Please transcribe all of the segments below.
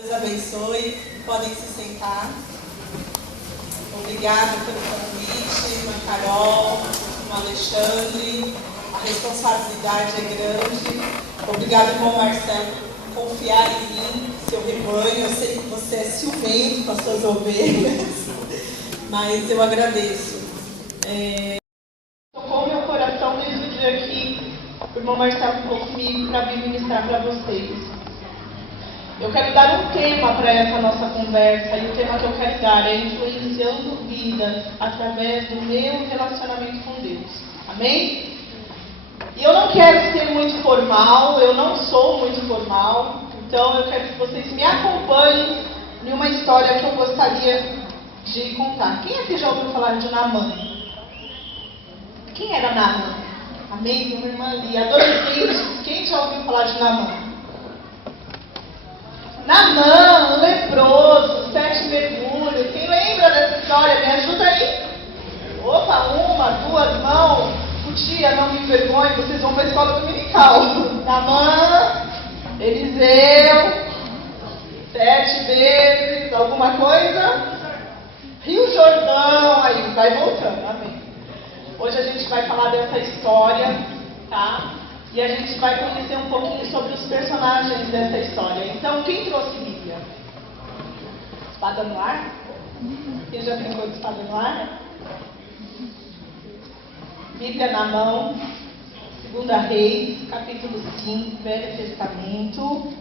Deus abençoe. Podem se sentar. Obrigada pelo convite, irmã Carol, irmão Alexandre. A responsabilidade é grande. Obrigada, irmão Marcelo, por confiar em mim, seu rebanho. Eu sei que você é ciumento com as suas ovelhas, mas eu agradeço. Tocou meu coração desde o dia que o irmão Marcelo falou comigo para vir ministrar para vocês. Eu quero dar um tema para essa nossa conversa, e o tema que eu quero dar é influenciando vidas através do meu relacionamento com Deus. Amém? E eu não quero ser muito formal, eu não sou muito formal, então eu quero que vocês me acompanhem em uma história que eu gostaria de contar. Quem aqui já ouviu falar de Naamã? Quem era Naamã? Amém? Minha irmã ali, adolescentes, quem já ouviu falar de Naamã? Naamã, leproso, 7 mergulhos. Quem lembra dessa história? Me ajuda aí. Opa, 1, 2 mãos. Tia, não me envergonhe, vocês vão para a escola dominical. Naamã, Eliseu, 7 vezes, alguma coisa? Rio Jordão, aí, vai voltando, amém. Hoje a gente vai falar dessa história, tá? E a gente vai conhecer um pouquinho sobre os personagens dessa história. Então, quem trouxe Bíblia? Espada no ar? Quem já brincou de espada no ar? Bíblia na mão. 2 Reis, capítulo 5, Velho Testamento.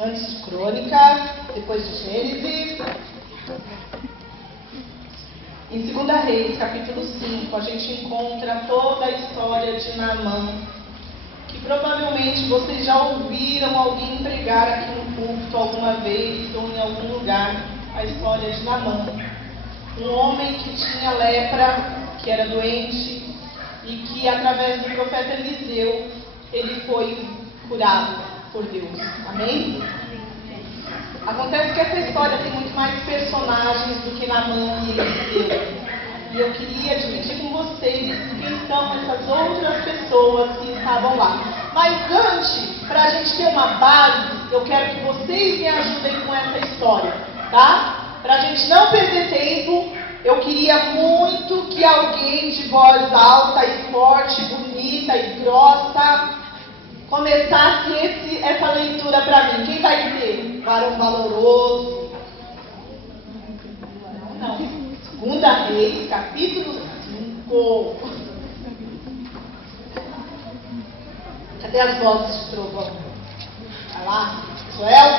Antes de Crônicas, depois de Gênesis. Em 2 Reis, capítulo 5, a gente encontra toda a história de Naamã, que provavelmente vocês já ouviram alguém pregar aqui no púlpito alguma vez ou em algum lugar, a história de Naamã. Um homem que tinha lepra, que era doente, e que através do profeta Eliseu, ele foi curado por Deus. Amém? Acontece que essa história tem muito mais personagens do que Naamã e Eliseu. E eu queria dividir com vocês quem são essas outras pessoas que estavam lá. Mas antes, para a gente ter uma base, eu quero que vocês me ajudem com essa história, tá? Para a gente não perder tempo, eu queria muito que alguém de voz alta e forte, bonita e grossa, começasse essa leitura para mim. Quem vai dizer? Varão valoroso. Não. 2 Reis, capítulo 5. Cadê as vozes de trovão? Vai lá, Joel.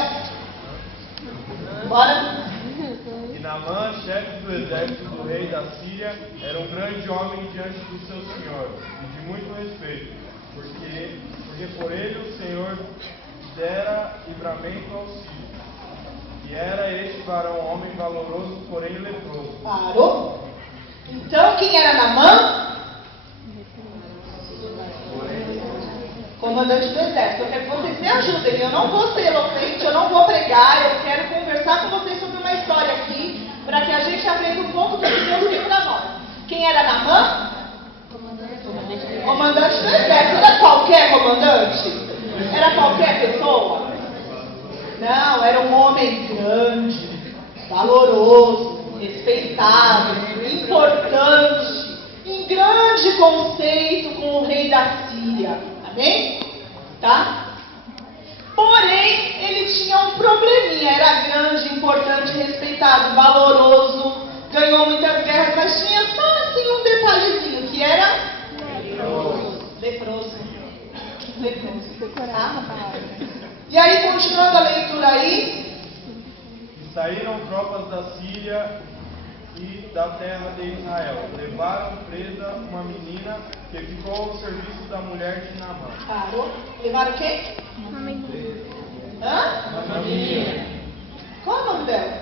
Bora. E Naamã, chefe do exército do rei da Síria, era um grande homem diante do seu senhor, e de muito respeito, porque por ele o Senhor dera livramento ao Sírio. E era este varão homem valoroso, porém leproso. Parou? Então, quem era Naamã? Comandante do exército. Eu quero que vocês me ajudem. Eu não vou ser eloquente, eu não vou pregar, eu quero conversar com vocês sobre uma história aqui, para que a gente aprenda um pouco do que Deus tem para nós. Quem era Naamã? Comandante do exército. Era qualquer comandante? Era qualquer pessoa? Não, era um homem grande, valoroso, respeitado, importante, em grande conceito com o rei da Síria. Amém? Tá? Porém, ele tinha um probleminha. Era grande, importante, respeitado, valoroso, ganhou muitas guerras, mas tinha só assim um detalhezinho, que era leproso. Tá? E aí, continuando a leitura aí. E saíram tropas da Síria e da terra de Israel. Levaram presa uma menina que ficou ao serviço da mulher de Naamã. Parou. Levaram o quê? Uma menina. Hã? Uma menina. Qual é o nome dela?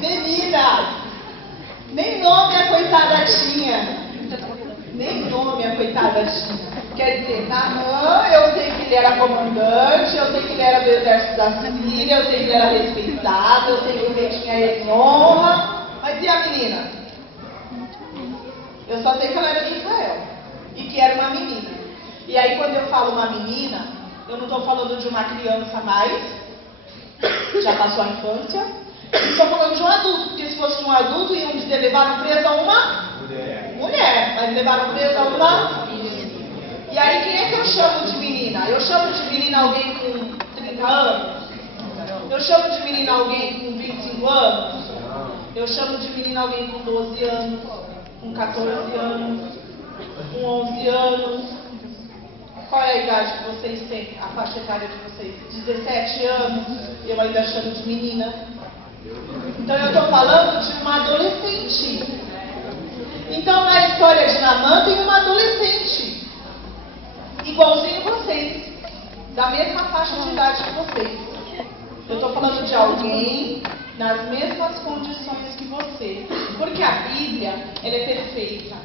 Menina. Nem nome a coitada tinha. Nem nome a coitada tinha. Quer dizer, Naamã, eu sei que ele era comandante, eu sei que ele era do exército da Síria, eu sei que ele era respeitado, eu sei que o rei tinha ele em honra. Mas e a menina? Eu só sei que ela era de Israel. E que era uma menina. E aí quando eu falo uma menina, eu não estou falando de uma criança mais, já passou a infância, estou falando de um adulto, porque se fosse de um adulto, iam dizer, levaram presa uma mulher, mas levaram presa uma menina. E aí quem é que eu chamo de menina? Eu chamo de menina alguém com 30 anos? Eu chamo de menina alguém com 25 anos? Eu chamo de menina alguém com 12 anos, com 14 anos, com 11 anos. Qual é a idade que vocês têm? A faixa etária de vocês? 17 anos, eu ainda chamo de menina. Então eu estou falando de uma adolescente. Então na história de Naamã tem uma adolescente, igualzinho vocês, da mesma faixa de idade que vocês. Eu estou falando de alguém nas mesmas condições que você. Porque a Bíblia, ela é perfeita.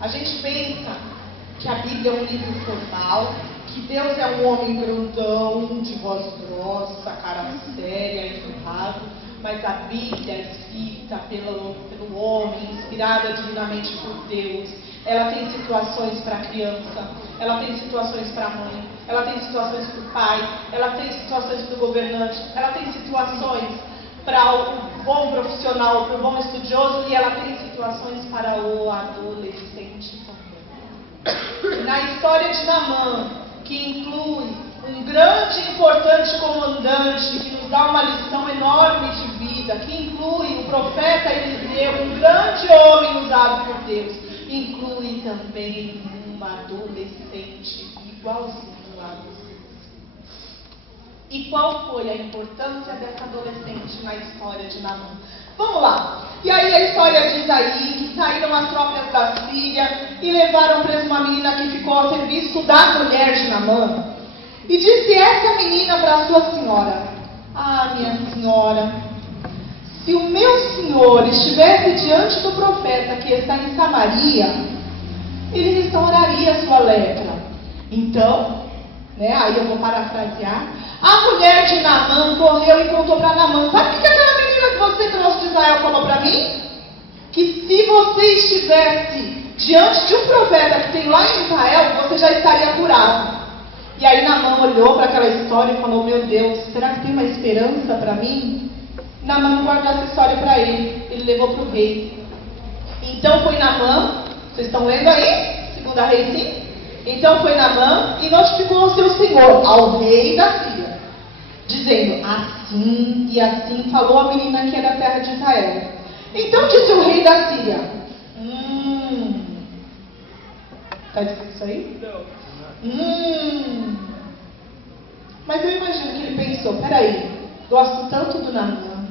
A gente pensa que a Bíblia é um livro formal, que Deus é um homem grandão, de voz grossa, cara séria, empurrado. Mas a Bíblia é escrita pelo homem, inspirada divinamente por Deus. Ela tem situações para a criança, ela tem situações para a mãe, ela tem situações para o pai, ela tem situações para o governante, ela tem situações para o bom profissional, para o bom estudioso, e ela tem situações para o adolescente também. Na história de Naamã, que inclui um grande e importante comandante que nos dá uma lição enorme de vida, que inclui o profeta Eliseu, um grande homem usado por Deus, inclui também uma adolescente igualzinho a você. E qual foi a importância dessa adolescente na história de Naamã? Vamos lá. E aí a história diz aí que saíram as tropas da Síria e levaram preso uma menina que ficou a serviço da mulher de Naamã. E disse essa menina para a sua senhora: ah, minha senhora, se o meu senhor estivesse diante do profeta que está em Samaria, ele restauraria a sua lepra. Então, aí eu vou parafrasear, a mulher de Naamã correu e contou para Naamã: sabe o que aquela menina que você trouxe de Israel falou para mim? Que se você estivesse diante de um profeta que tem lá em Israel, você já estaria curado. E aí Naamã olhou para aquela história e falou: meu Deus, será que tem uma esperança para mim? Naamã não guardou essa história para ele levou para o rei. Então foi Naamã, vocês estão lendo aí? Segunda Reis 5? Então foi Naamã e notificou ao seu senhor, ao rei da Síria, dizendo: assim e assim falou a menina que é da terra de Israel. Então disse o rei da Síria: está escrito isso aí? Não. Mas eu imagino que ele pensou: peraí, gosto tanto do Naamã,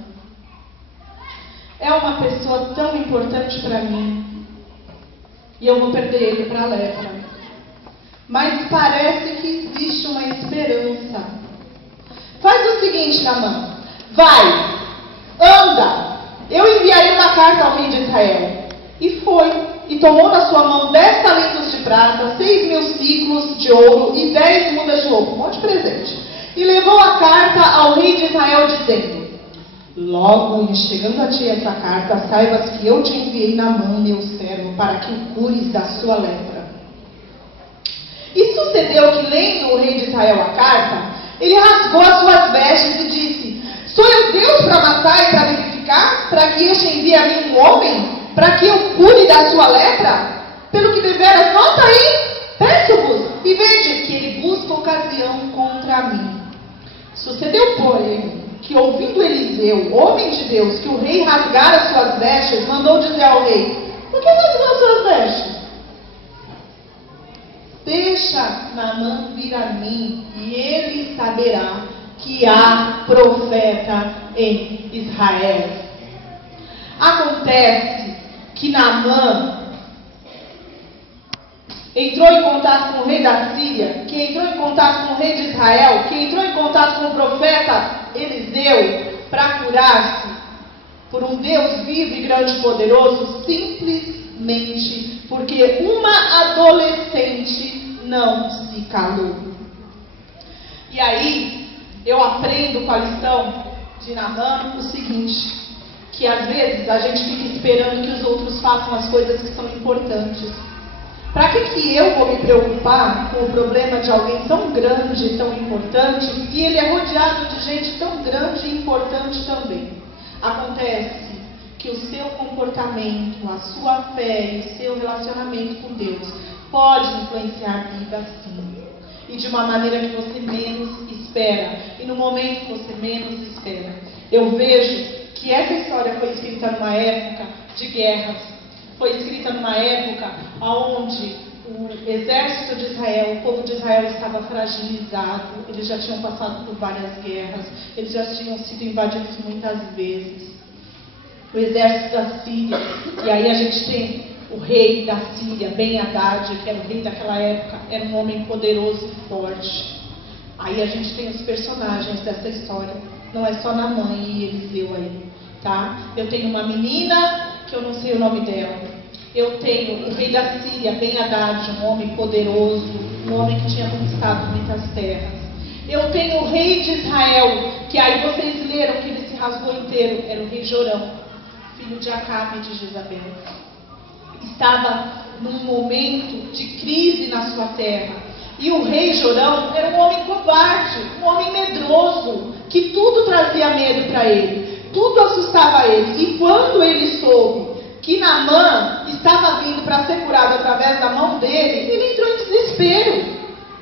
é uma pessoa tão importante para mim, e eu vou perder ele para a lepra. Mas parece que existe uma esperança. Faz o seguinte, Naamã, vai, anda, eu enviarei uma carta ao rei de Israel. E foi, e tomou na sua mão 10 talentos de prata, 6.000 ciclos de ouro e 10 mudas de ouro, um monte de presente. E levou a carta ao rei de Israel, dizendo: logo em chegando a ti essa carta, saibas que eu te enviei Naamã, meu servo, para que o cures da sua lepra. E sucedeu que, lendo o rei de Israel a carta, ele rasgou as suas vestes e disse: sou eu Deus para matar e para vivificar, para que este envie a mim um homem, para que eu cure da sua lepra? Pelo que deveras, nota aí, peço-vos, e vede que ele busca ocasião contra mim. Sucedeu, porém, que ouvindo Eliseu, homem de Deus, que o rei rasgara suas vestes, mandou dizer ao rei: por que rasgou suas vestes? Deixa Naamã vir a mim, e ele saberá que há profeta em Israel. Acontece que Naamã entrou em contato com o rei da Síria, que entrou em contato com o rei de Israel, que entrou em contato com o profeta Eliseu para curar-se por um Deus vivo e grande e poderoso, simplesmente porque uma adolescente não se calou. E aí eu aprendo com a lição de Naamã o seguinte: que às vezes a gente fica esperando que os outros façam as coisas que são importantes, Para que eu vou me preocupar com o problema de alguém tão grande e tão importante, e ele é rodeado de gente tão grande e importante também? Acontece que o seu comportamento, a sua fé e o seu relacionamento com Deus pode influenciar a vida, sim. E de uma maneira que você menos espera. E no momento que você menos espera. Eu vejo que essa história foi escrita numa época de guerras. Foi escrita numa época onde o exército de Israel, o povo de Israel estava fragilizado. Eles já tinham passado por várias guerras. Eles já tinham sido invadidos muitas vezes. O exército da Síria. E aí a gente tem o rei da Síria, Ben-Hadad, que era o rei daquela época, era um homem poderoso e forte. Aí a gente tem os personagens dessa história. Não é só Naamã e Eliseu aí, tá? Eu tenho uma menina, que eu não sei o nome dela. Eu tenho o rei da Síria, Ben-Hadad, um homem poderoso, um homem que tinha conquistado muitas terras. Eu tenho o rei de Israel, que aí vocês leram que ele se rasgou inteiro, era o rei Jorão, filho de Acabe e de Jezabel. Estava num momento de crise na sua terra. E o rei Jorão era um homem covarde, um homem medroso, que tudo trazia medo para ele, tudo assustava ele. E quando ele soube que Naamã estava vindo para ser curado através da mão dele, ele entrou em desespero.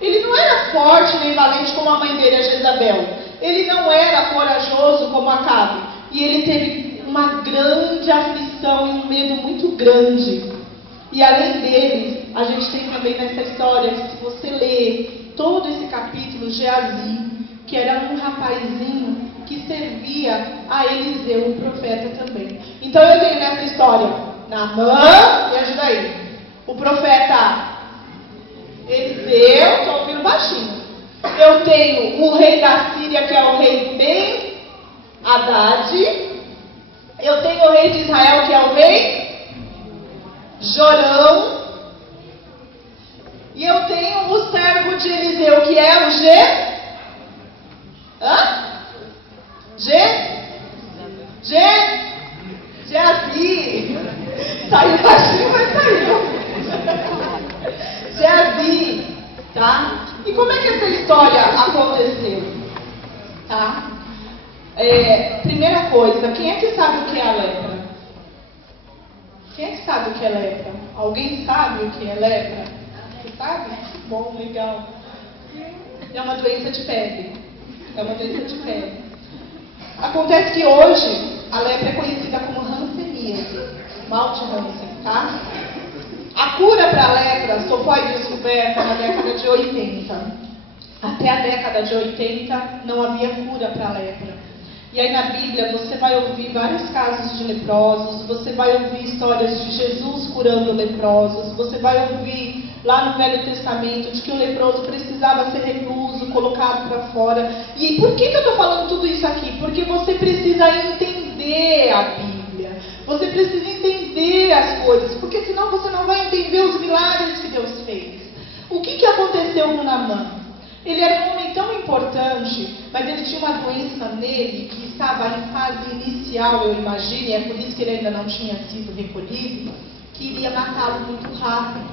Ele não era forte nem valente como a mãe dele, a Jezabel. Ele não era corajoso como Acabe. E ele teve uma grande aflição e um medo muito grande. E além dele, a gente tem também nessa história, se você ler todo esse capítulo, Geazi, que era um rapazinho que servia a Eliseu, o profeta também. Então eu tenho nessa história Naamã, me ajuda aí, o profeta Eliseu, estou ouvindo baixinho. Eu tenho o rei da Síria, que é o rei Ben-Hadad. Eu tenho o rei de Israel, que é o rei Jorão. E eu tenho o servo de Eliseu, que é o Geazi. Saiu baixinho, mas saiu. Geazi, tá? E como é que essa história aconteceu? Tá? Primeira coisa, quem é que sabe o que é a lepra? Quem é que sabe o que é lepra? Alguém sabe o que é lepra? Você sabe? Bom, legal. É uma doença de pele. É uma doença de pele. Acontece que hoje a lepra é conhecida como hanseníase, mal de Hansen, tá? A cura para a lepra só foi descoberta na década de 80. Até a década de 80 não havia cura para a lepra. E aí na Bíblia você vai ouvir vários casos de leprosos, você vai ouvir histórias de Jesus curando leprosos, você vai ouvir lá no Velho Testamento de que o leproso precisava ser recluso, colocado para fora. E por que eu estou falando tudo isso aqui? Porque você precisa entender a Bíblia, você precisa entender as coisas, porque senão você não vai entender os milagres que Deus fez. O que aconteceu com Naamã? Ele era um homem tão importante, mas ele tinha uma doença nele que estava em fase inicial, eu imagino, e é por isso que ele ainda não tinha sido recolhido, que iria matá-lo muito rápido.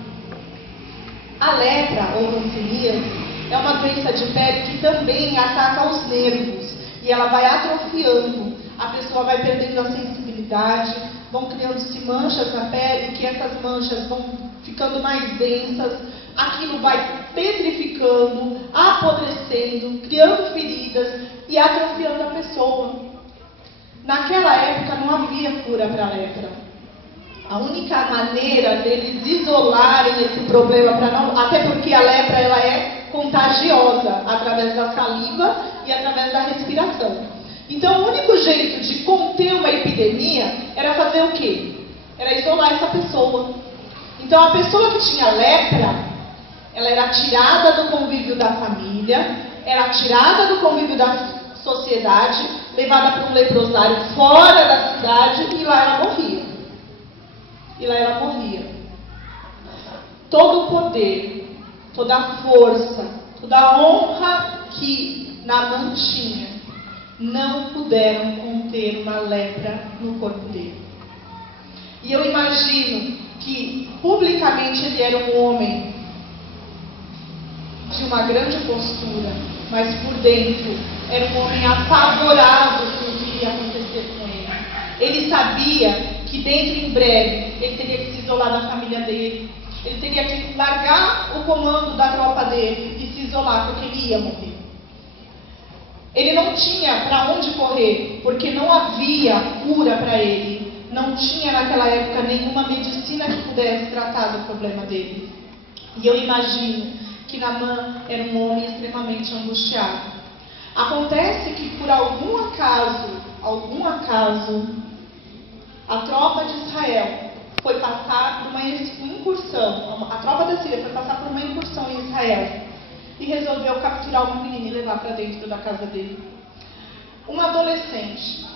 A lepra, ou hanseníase, é uma doença de pele que também ataca os nervos, e ela vai atrofiando, a pessoa vai perdendo a sensibilidade, vão criando-se manchas na pele, que essas manchas vão ficando mais densas, aquilo vai petrificando, apodrecendo, criando feridas e atrofiando a pessoa. Naquela época não havia cura para a lepra. A única maneira deles isolarem esse problema, até porque a lepra ela é contagiosa através da saliva e através da respiração. Então o único jeito de conter uma epidemia era fazer o quê? Era isolar essa pessoa. Então a pessoa que tinha lepra, ela era tirada do convívio da família, era tirada do convívio da sociedade, levada para um leprosário fora da cidade e lá ela morria. Todo o poder, toda a força, toda a honra que Naamã tinha, não puderam conter uma lepra no corpo dele. E eu imagino que publicamente ele era um homem de uma grande postura, mas por dentro era um homem apavorado com o que ia acontecer com ele. Ele sabia que dentro em breve ele teria que se isolar da família dele, ele teria que largar o comando da tropa dele e se isolar, porque ele ia morrer. Ele não tinha para onde correr, porque não havia cura para ele. Não tinha naquela época nenhuma medicina que pudesse tratar do problema dele. E eu imagino que Naamã era um homem extremamente angustiado. Acontece que por algum acaso, a tropa de Israel foi passar por uma incursão. A tropa da Síria foi passar por uma incursão em Israel e resolveu capturar uma menina e levar para dentro da casa dele. Uma adolescente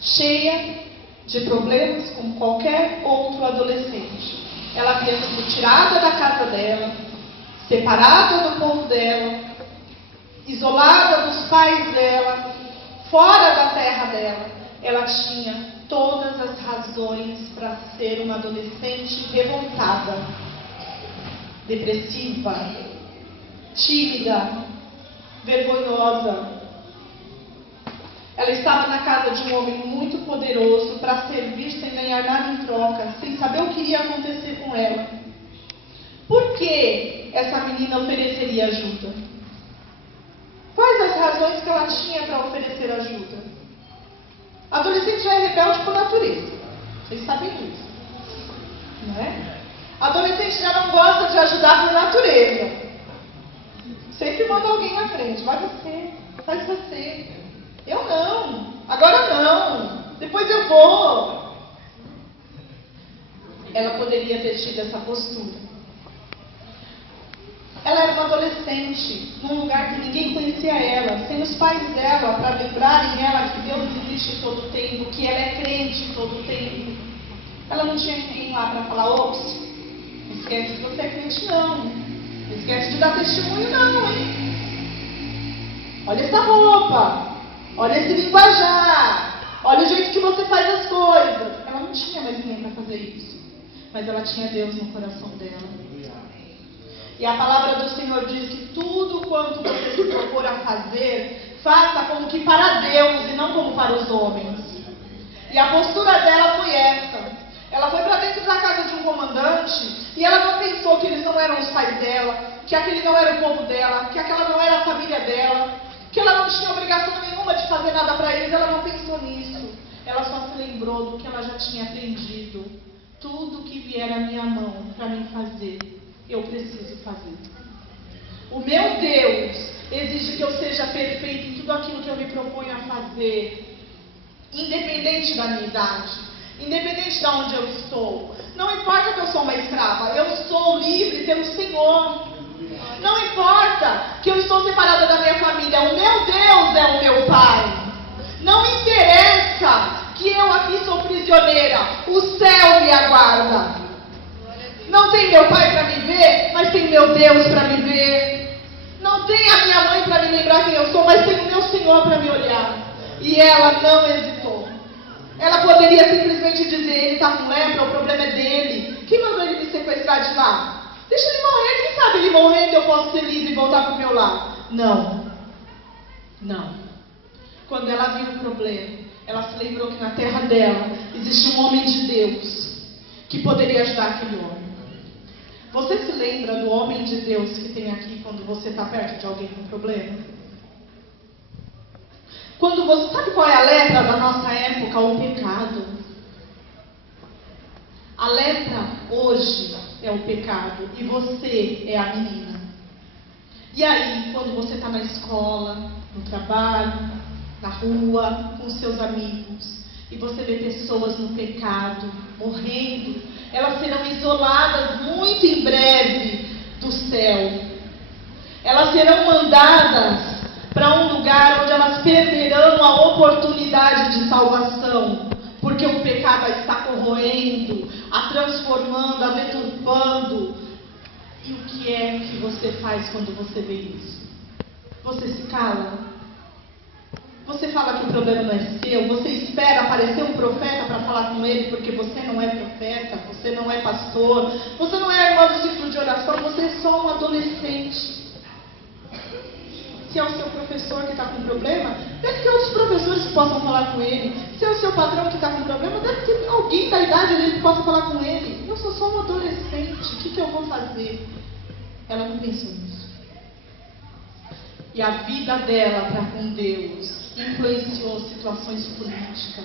cheia de problemas como qualquer outro adolescente. Ela havia sido tirada da casa dela, separada do povo dela, isolada dos pais dela, fora da terra dela. Ela tinha todas as razões para ser uma adolescente revoltada, depressiva, tímida, vergonhosa. Ela estava na casa de um homem muito poderoso para servir sem ganhar nada em troca, sem saber o que iria acontecer com ela. Por que essa menina ofereceria ajuda? Quais as razões que ela tinha para oferecer ajuda? A adolescente já é rebelde por natureza. Vocês sabem disso. Não é? A adolescente já não gosta de ajudar por natureza. Sempre manda alguém na frente. Vai você, faz você. Eu não. Agora não. Depois eu vou. Ela poderia ter tido essa postura. Ela era uma adolescente, num lugar que ninguém conhecia ela, sem os pais dela para lembrarem ela que Deus existe todo o tempo, que ela é crente todo o tempo. Ela não tinha ninguém lá para falar: ops, não esquece que você é crente não. Não esquece de dar testemunho não, hein? Olha essa roupa, olha esse linguajar, olha o jeito que você faz as coisas. Ela não tinha mais ninguém para fazer isso, mas ela tinha Deus no coração dela. E a palavra do Senhor diz que tudo quanto você se propor a fazer, faça como que para Deus e não como para os homens. E a postura dela foi essa. Ela foi para dentro da casa de um comandante e ela não pensou que eles não eram os pais dela, que aquele não era o povo dela, que aquela não era a família dela, que ela não tinha obrigação nenhuma de fazer nada para eles. Ela não pensou nisso. Ela só se lembrou do que ela já tinha aprendido. Tudo que vier à minha mão para mim fazer, eu preciso fazer. O meu Deus exige que eu seja perfeito em tudo aquilo que eu me proponho a fazer, independente da minha idade, independente de onde eu estou. Não importa que eu sou uma escrava, eu sou livre pelo Senhor. Não importa que eu estou separada da minha família, o meu Deus é o meu Pai. Não me interessa que eu aqui sou prisioneira, o céu me aguarda. Não tem meu pai para me ver, mas tem meu Deus para me ver. Não tem a minha mãe para me lembrar quem eu sou, mas tem o meu Senhor para me olhar. E ela não hesitou. Ela poderia simplesmente dizer: ele está com lepra, o problema é dele. Quem mandou ele me sequestrar de lá? Deixa ele morrer, quem sabe ele morrendo eu posso ser livre e voltar para o meu lar. Não. Não. Quando ela viu o problema, ela se lembrou que na terra dela existe um homem de Deus que poderia ajudar aquele homem. Você se lembra do homem de Deus que tem aqui quando você está perto de alguém com problema? Quando você sabe qual é a lepra da nossa época? O pecado. A lepra hoje é o pecado e você é a menina. E aí, quando você está na escola, no trabalho, na rua, com seus amigos, e você vê pessoas no pecado, morrendo, elas serão isoladas muito em breve do céu. Elas serão mandadas para um lugar onde elas perderão a oportunidade de salvação, porque o pecado a está corroendo, a transformando, a deturpando. E o que é que você faz quando você vê isso? Você se cala? Você fala que o problema não é seu, você espera aparecer um profeta para falar com ele, porque você não é profeta, você não é pastor, você não é irmão do ciclo de oração, você é só um adolescente. Se é o seu professor que está com problema, deve ter outros professores que possam falar com ele. Se é o seu patrão que está com problema, deve ter alguém da idade dele que possa falar com ele. Eu sou só um adolescente, o que eu vou fazer? Ela não pensou nisso. E a vida dela para com Deus influenciou situações políticas.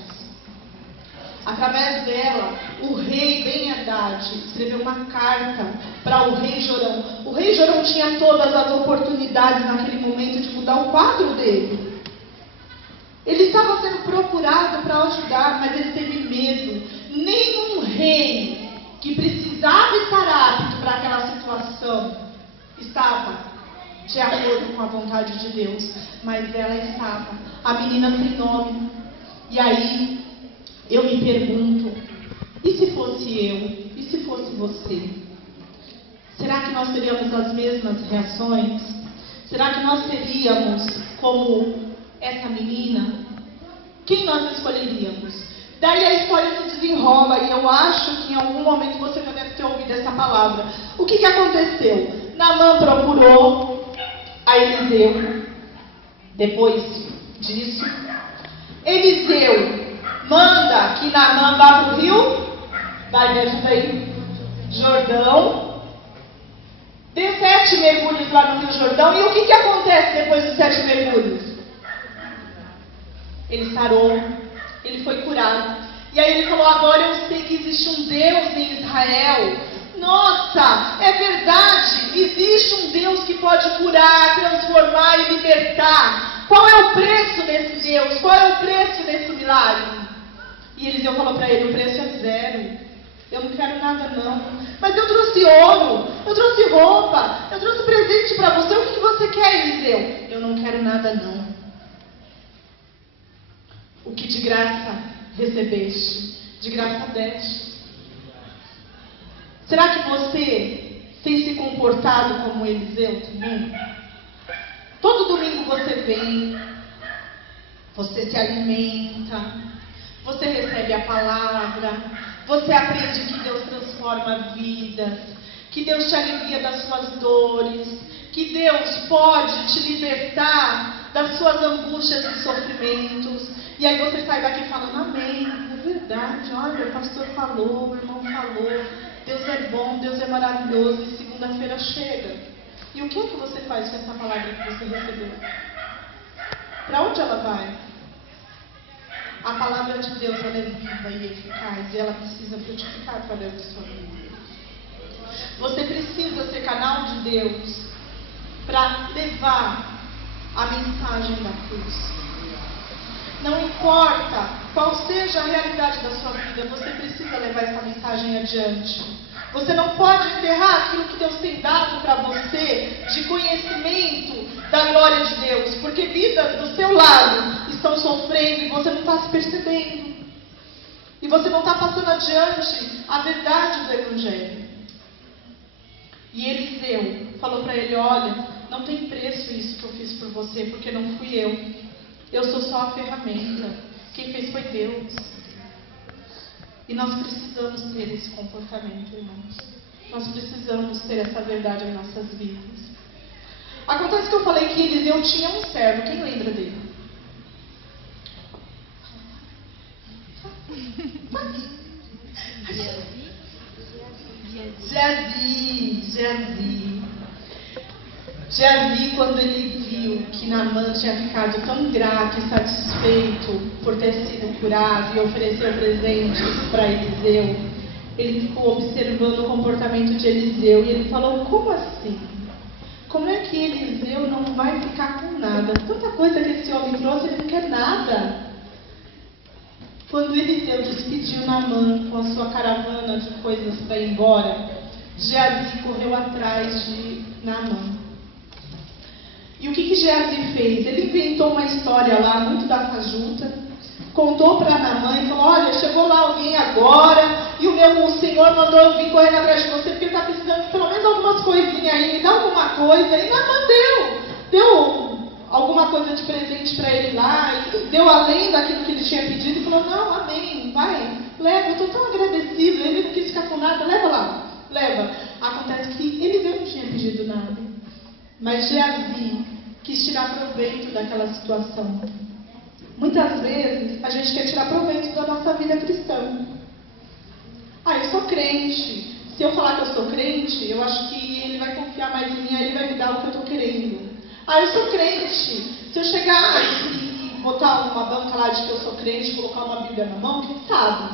Através dela, o rei Ben-Hadad escreveu uma carta para o rei Jorão. O rei Jorão tinha todas as oportunidades naquele momento de mudar o quadro dele. Ele estava sendo procurado para ajudar, mas ele teve medo. Nenhum rei que precisava estar apto para aquela situação estava de acordo com a vontade de Deus. Mas ela estava. A menina sem nome. E aí, eu me pergunto, e se fosse eu? E se fosse você? Será que nós teríamos as mesmas reações? Será que nós seríamos como essa menina? Quem nós escolheríamos? Daí a história se desenrola e eu acho que em algum momento você já deve ter ouvido essa palavra. O que aconteceu? Naamã procurou a Eliseu. Depois disso, Eliseu manda que Naamã vá para o rio, vai me ajuda aí, Jordão, dê 7 mergulhos lá no rio Jordão. E o que acontece depois dos 7 mergulhos? Ele sarou, ele foi curado. E aí ele falou, agora eu sei que existe um Deus em Israel. Nossa, é verdade, existe um Deus que pode curar, transformar e libertar. Qual é o preço desse Deus? Qual é o preço desse milagre? E Eliseu falou para ele, o preço é 0. Eu não quero nada não. Mas eu trouxe ouro, eu trouxe roupa, eu trouxe presente para você. O que você quer, Eliseu? Eu não quero nada não. O que de graça recebeste, de graça deste. Será que você tem se comportado como Eliseu também? Todo domingo você vem, você se alimenta, você recebe a palavra, você aprende que Deus transforma vidas, que Deus te alivia das suas dores, que Deus pode te libertar das suas angústias e sofrimentos. E aí você sai daqui falando, amém, é verdade, olha, o pastor falou, o irmão falou, Deus é bom, Deus é maravilhoso, e segunda-feira chega. E o que é que você faz com essa palavra que você recebeu? Para onde ela vai? A palavra de Deus, ela é viva e eficaz, e ela precisa frutificar através da sua vida. Você precisa ser canal de Deus para levar a mensagem da cruz. Não importa qual seja a realidade da sua vida, você precisa levar essa mensagem adiante. Você não pode enterrar aquilo que Deus tem dado para você de conhecimento da glória de Deus, porque vidas do seu lado estão sofrendo e você não está se percebendo. E você não está passando adiante a verdade do Evangelho. E Eliseu falou para ele, olha, não tem preço isso que eu fiz por você, porque não fui eu. Eu sou só a ferramenta. Quem fez foi Deus. E nós precisamos ter esse comportamento, irmãos. Nós precisamos ter essa verdade em nossas vidas. Acontece que eu falei que Eliseu tinha um servo. Quem lembra dele? Geazi, quando ele viu que Naamã tinha ficado tão grato e satisfeito por ter sido curado e ofereceu presentes para Eliseu, ele ficou observando o comportamento de Eliseu e ele falou, como assim? Como é que Eliseu não vai ficar com nada? Tanta coisa que esse homem trouxe, ele não quer nada. Quando Eliseu despediu Naamã com a sua caravana de coisas para ir embora, Geazi correu atrás de Naamã. E o que Geazi fez? Ele inventou uma história lá, muito da fajuta, contou para Naamã e falou, olha, chegou lá alguém agora, e o Senhor mandou eu vir correndo atrás de você, porque ele está precisando de pelo menos algumas coisinhas aí, me dá alguma coisa. E Naamã deu alguma coisa de presente para ele lá, e deu além daquilo que ele tinha pedido e falou, não, amém, vai, leva, eu estou tão agradecido, ele não quis ficar com nada, leva lá, leva. Acontece que ele não tinha pedido nada, mas Geazi quis tirar proveito daquela situação. Muitas vezes a gente quer tirar proveito da nossa vida cristã. Eu sou crente, se eu falar que eu sou crente, eu acho que ele vai confiar mais em mim, aí ele vai me dar o que eu estou querendo. Eu sou crente, se eu chegar e botar uma banca lá de que eu sou crente, colocar uma Bíblia na mão, quem sabe?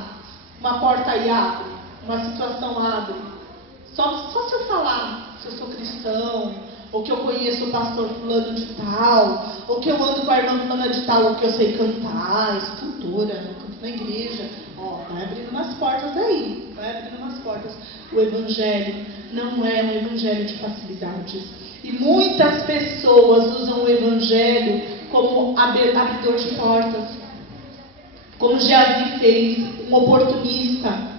Uma porta aí abre, uma situação abre. Só se eu falar se eu sou cristão, ou que eu conheço o pastor fulano de tal, ou que eu ando com a irmã fulana de tal, ou que eu sei cantar, escultura, canto na igreja. Vai abrindo umas portas aí, vai abrindo umas portas. O evangelho não é um evangelho de facilidades. E muitas pessoas usam o evangelho como abridor de portas. Como Geazi fez, um oportunista.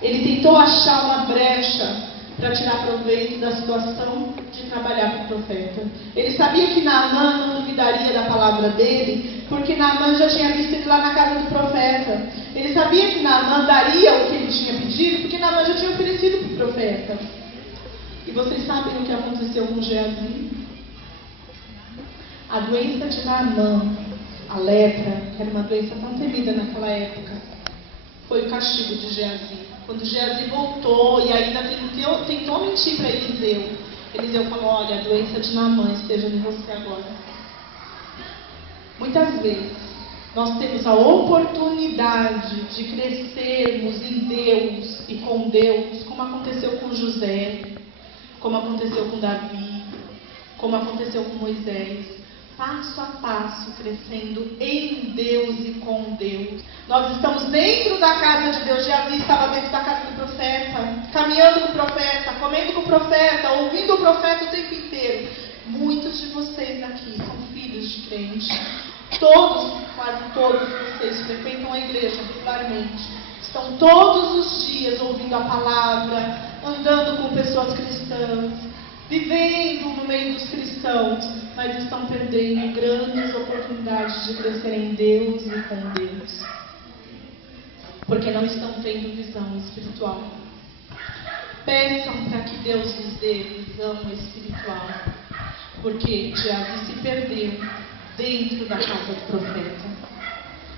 Ele tentou achar uma brecha para tirar proveito da situação de trabalhar para o profeta. Ele sabia que Naamã não duvidaria da palavra dele, porque Naamã já tinha visto ele lá na casa do profeta. Ele sabia que Naamã daria o que ele tinha pedido, porque Naamã já tinha oferecido para o profeta. E vocês sabem o que aconteceu com Geazi? A doença de Naamã, a lepra, que era uma doença tão temida naquela época, foi o castigo de Geazi. Quando Geazi voltou e ainda tentou mentir para Eliseu, Eliseu falou, olha, a doença de Naamã esteja em você agora. Muitas vezes, nós temos a oportunidade de crescermos em Deus e com Deus, como aconteceu com José, como aconteceu com Davi, como aconteceu com Moisés. Passo a passo, crescendo em Deus e com Deus. Nós estamos dentro da casa de Deus. Geazi estava dentro da casa do profeta, caminhando com o profeta, comendo com o profeta, ouvindo o profeta o tempo inteiro. Muitos de vocês aqui são filhos de crente. Todos, quase todos vocês frequentam a igreja regularmente. Estão todos os dias ouvindo a palavra, andando com pessoas cristãs, vivendo no meio dos cristãos, mas estão perdendo grandes oportunidades de crescer em Deus e com Deus, porque não estão tendo visão espiritual. Peçam para que Deus lhes dê visão espiritual, porque Geazi se perdeu dentro da casa do profeta.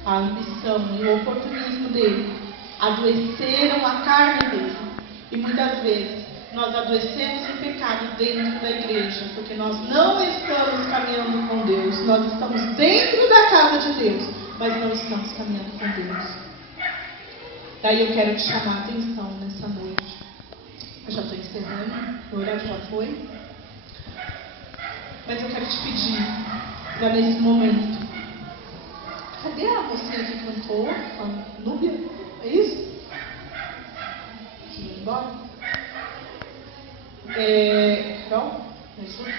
A ambição e o oportunismo dele adoeceram a carne dele, e muitas vezes nós adoecemos em pecado dentro da igreja, porque nós não estamos caminhando com Deus. Nós estamos dentro da casa de Deus, mas não estamos caminhando com Deus. Daí eu quero te chamar a atenção nessa noite. Eu já estou encerrando, o horário já foi. Mas eu quero te pedir, para nesse momento. Cadê a mocinha que cantou? A Núbia? É isso? Vamos embora? Carol? Me ajuda?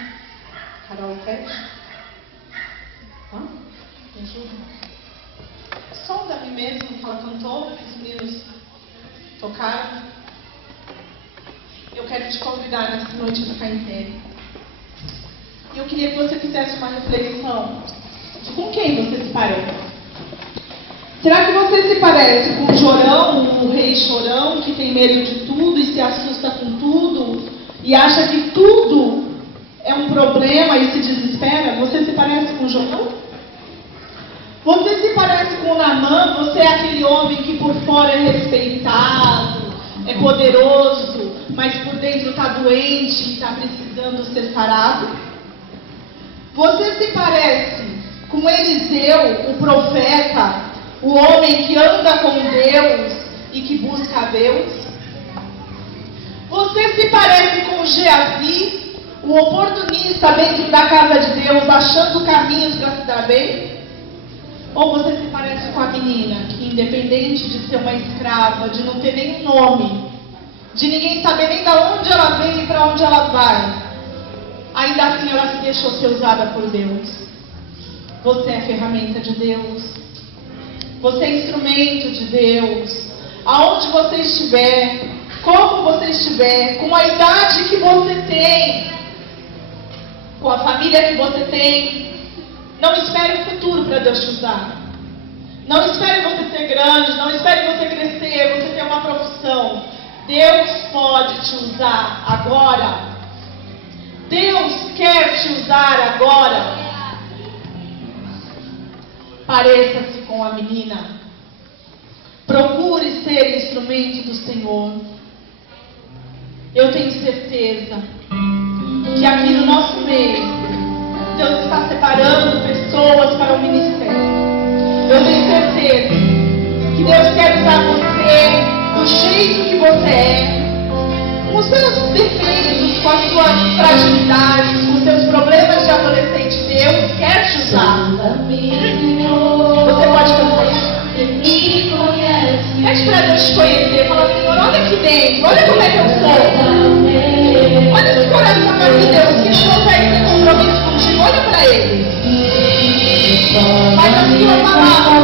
Carol Pet? Me ajuda? Som da mim mesmo que ela cantou, que os meninos tocaram. Eu quero te convidar nessa noite a ficar em pé. E eu queria que você fizesse uma reflexão de com quem você se parece. Será que você se parece com o Jorão, o rei chorão, que tem medo de tudo e se assusta com tudo? E acha que tudo é um problema e se desespera? Você se parece com Jorão? Você se parece com Naamã? Você é aquele homem que por fora é respeitado, é poderoso, mas por dentro está doente e está precisando ser sarado? Você se parece com Eliseu, o profeta, o homem que anda com Deus e que busca a Deus? Você se parece com Geazi, o oportunista dentro da casa de Deus, achando caminhos para se dar bem? Ou você se parece com a menina que, independente de ser uma escrava, de não ter nenhum nome, de ninguém saber nem de onde ela vem e para onde ela vai, ainda assim ela se deixou ser usada por Deus? Você é ferramenta de Deus. Você é instrumento de Deus. Aonde você estiver, como você estiver, com a idade que você tem, com a família que você tem, Não espere o futuro para Deus te usar. Não espere você ser grande, não espere você crescer, você ter uma profissão. Deus pode te usar agora. Deus quer te usar agora. Pareça-se com a menina. Procure ser instrumento do Senhor. Eu tenho certeza que aqui no nosso meio, Deus está separando pessoas para o ministério. Eu tenho certeza que Deus quer usar você do jeito que você é, com os seus defeitos, com as suas fragilidades, com os seus problemas de adolescente. Deus quer te usar. Você pode cantar isso? Pede para Deus te conhecer. Fala, Senhor, olha aqui dentro, olha como é que eu sou. Olha esse coração aqui, Deus, que não consegue ter compromisso contigo. Olha para ele. Mas a sua palavra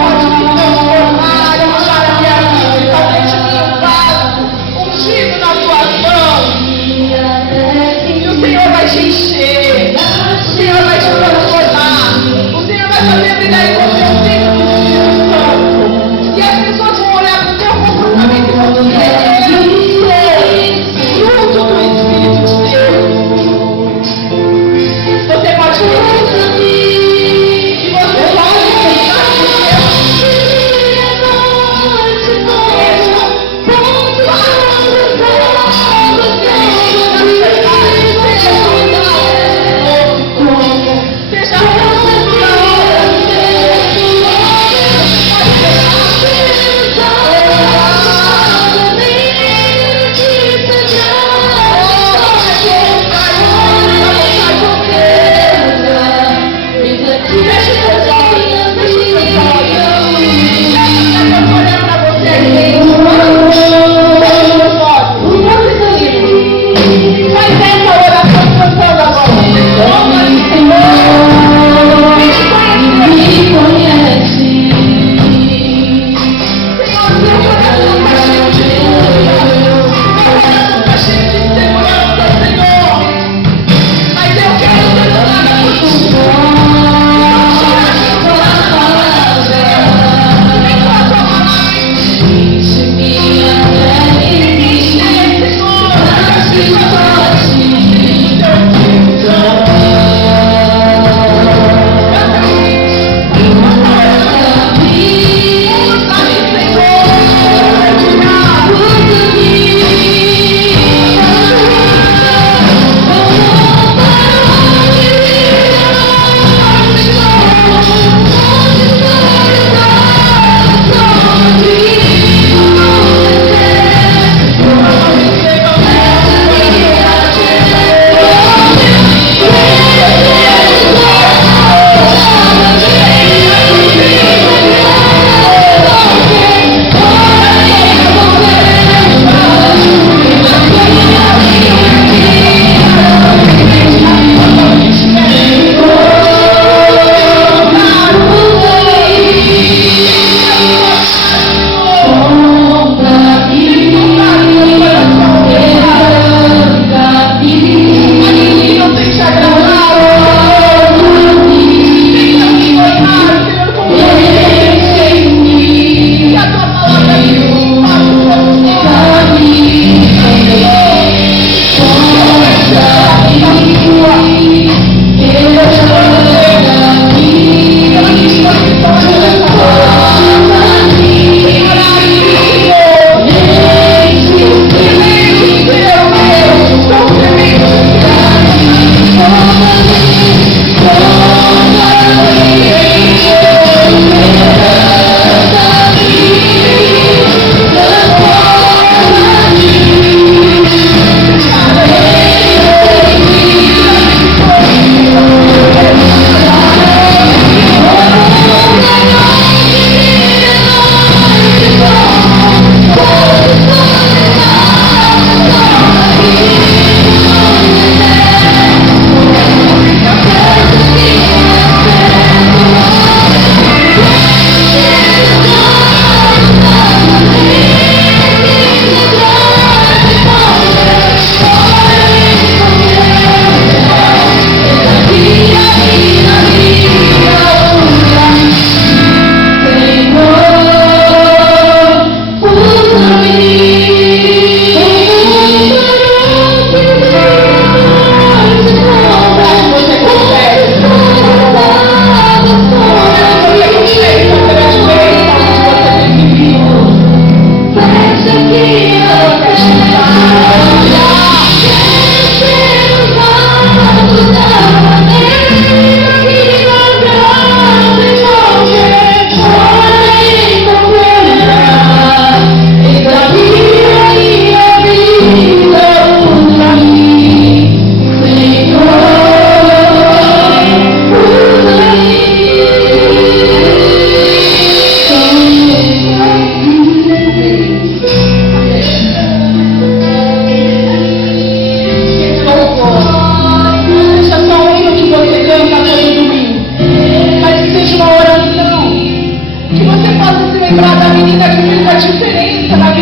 pode me transformar e usar a minha vida e fazer de mim um vaso ungido nas tuas mãos. E o Senhor vai te encher. O Senhor vai te transformar. O Senhor vai fazer brilhar em você o brilho do Espírito Santo. E as pessoas vão olhar para o teu comportamento e vão dizer: fruto do Espírito de Deus. Você pode ver. Seja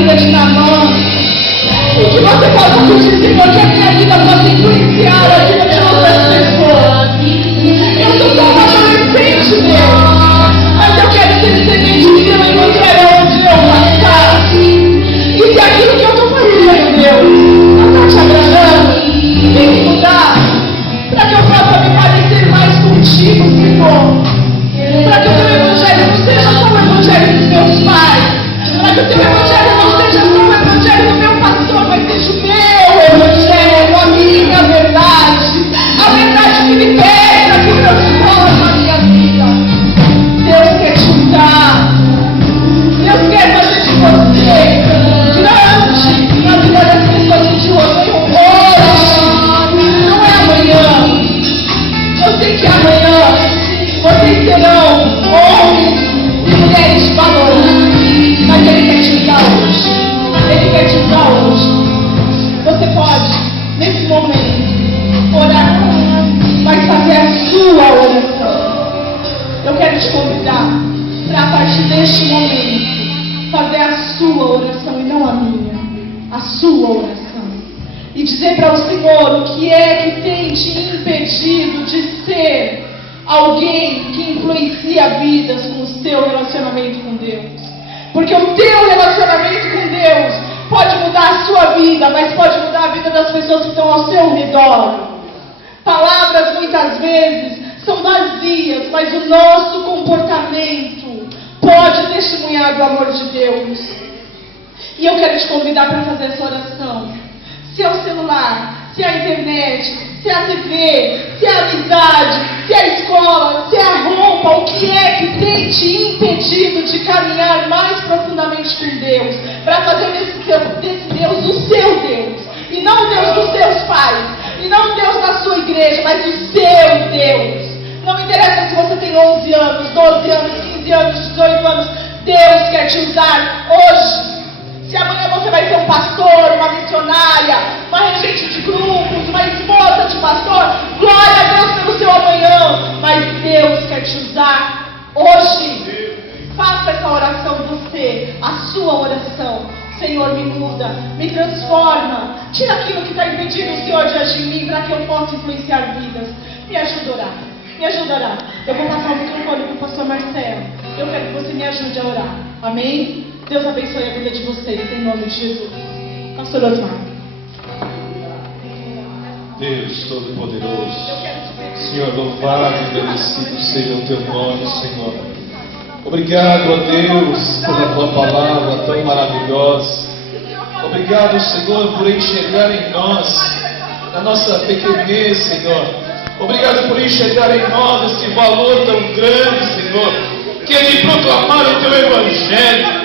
vida de Naamã. E que você possa pedir, Senhor, que a minha vida possa influenciar a vida de outras pessoas. Eu sou só uma adolescente, Deus, mas eu quero ser semente do teu evangelho onde eu passar. E se aquilo que eu estou fazendo, Deus, não está te agradando, vem me mudar, para que eu possa me parecer mais contigo, Senhor. Para que o teu evangelho não seja só o evangelho dos meus pais, para que o teu evangelho não seja só o evangelho do meu pastor, mas seja o meu evangelho, a minha verdade, a verdade que me pega, que transforma a minha vida. Deus quer te usar, Deus quer fazer de você grande na vida das pessoas que te rodeiam hoje, não é amanhã. Eu sei que amanhã vocês serão homens e mulheres de valor, mas Ele quer te usar hoje. Ele quer te usar hoje. Você pode, nesse momento, orar, mas fazer a sua oração. Eu quero te convidar para, a partir deste momento, fazer a sua oração e não a minha. A sua oração. E dizer para o Senhor o que é que tem te impedido de ser alguém que influencia vidas com o seu relacionamento com Deus. Porque o teu relacionamento com Deus pode mudar a sua vida, mas pode mudar a vida das pessoas que estão ao seu redor. Palavras muitas vezes são vazias, mas o nosso comportamento pode testemunhar do amor de Deus. E eu quero te convidar para fazer essa oração. Se é o celular, se é a internet, se é a TV, se é a amizade, se é a escola, se é a roupa, o que é que tem te impedido de caminhar mais profundamente com Deus, para fazer desse Deus o seu Deus, e não o Deus dos seus pais, e não o Deus da sua igreja, mas o seu Deus. Não me interessa se você tem 11 anos, 12 anos, 15 anos, 18 anos, Deus quer te usar hoje. Se amanhã você vai ser um pastor, uma missionária, uma regente de grupos, uma esposa de pastor, glória a Deus pelo seu amanhã. Mas Deus quer te usar hoje. Faça essa oração você, a sua oração. Senhor, me muda, me transforma. Tira aquilo que está impedindo o Senhor de agir em mim, para que eu possa influenciar vidas. Me ajuda a orar. Me ajuda a orar. Eu vou passar o microfone para o pastor Marcelo. Eu quero que você me ajude a orar. Amém? Deus abençoe a vida de vocês, em nome de Jesus. Pastor Osmar. Deus Todo-Poderoso, Senhor, louvado e agradecido seja o Teu nome, Senhor. Obrigado a Deus pela Tua palavra tão maravilhosa. Obrigado, Senhor, por enxergar em nós a nossa pequenez, Senhor. Obrigado por enxergar em nós esse valor tão grande, Senhor, que é de proclamar o Teu Evangelho.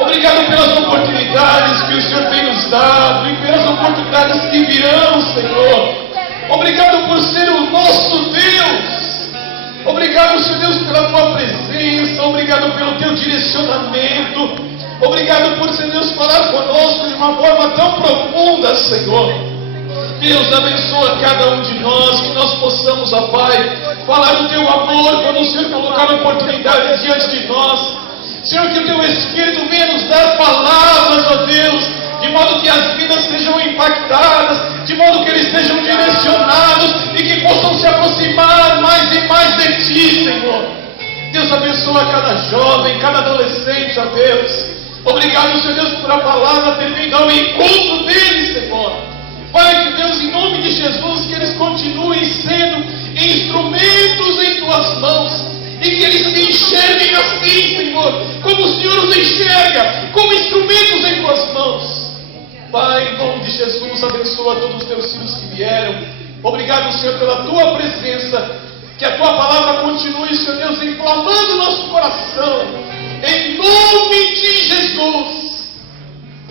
Obrigado pelas oportunidades que o Senhor tem nos dado e pelas oportunidades que virão, Senhor. Obrigado por ser o nosso Deus. Obrigado, Senhor Deus, pela Tua presença. Obrigado pelo Teu direcionamento. Obrigado por, Senhor Deus, falar conosco de uma forma tão profunda, Senhor. Deus abençoa cada um de nós, que nós possamos, ó Pai, falar do Teu amor quando o Senhor colocar oportunidades diante de nós. Senhor, que o Teu Espírito venha nos dar palavras, ó Deus, de modo que as vidas sejam impactadas, de modo que eles sejam direcionados e que possam se aproximar mais e mais de Ti, Senhor. Deus abençoa cada jovem, cada adolescente, ó Deus. Obrigado, Senhor Deus, por a palavra ter vindo ao encontro deles, Senhor. Pai, que Deus, em nome de Jesus, que eles continuem sendo instrumentos em Tuas mãos. E que eles se enxerguem assim, Senhor, como o Senhor os enxerga, como instrumentos em Tuas mãos. Pai, em nome de Jesus, abençoa todos os Teus filhos que vieram. Obrigado, Senhor, pela Tua presença. Que a Tua palavra continue, Senhor Deus, inflamando o nosso coração. Em nome de Jesus.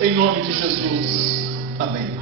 Em nome de Jesus. Amém.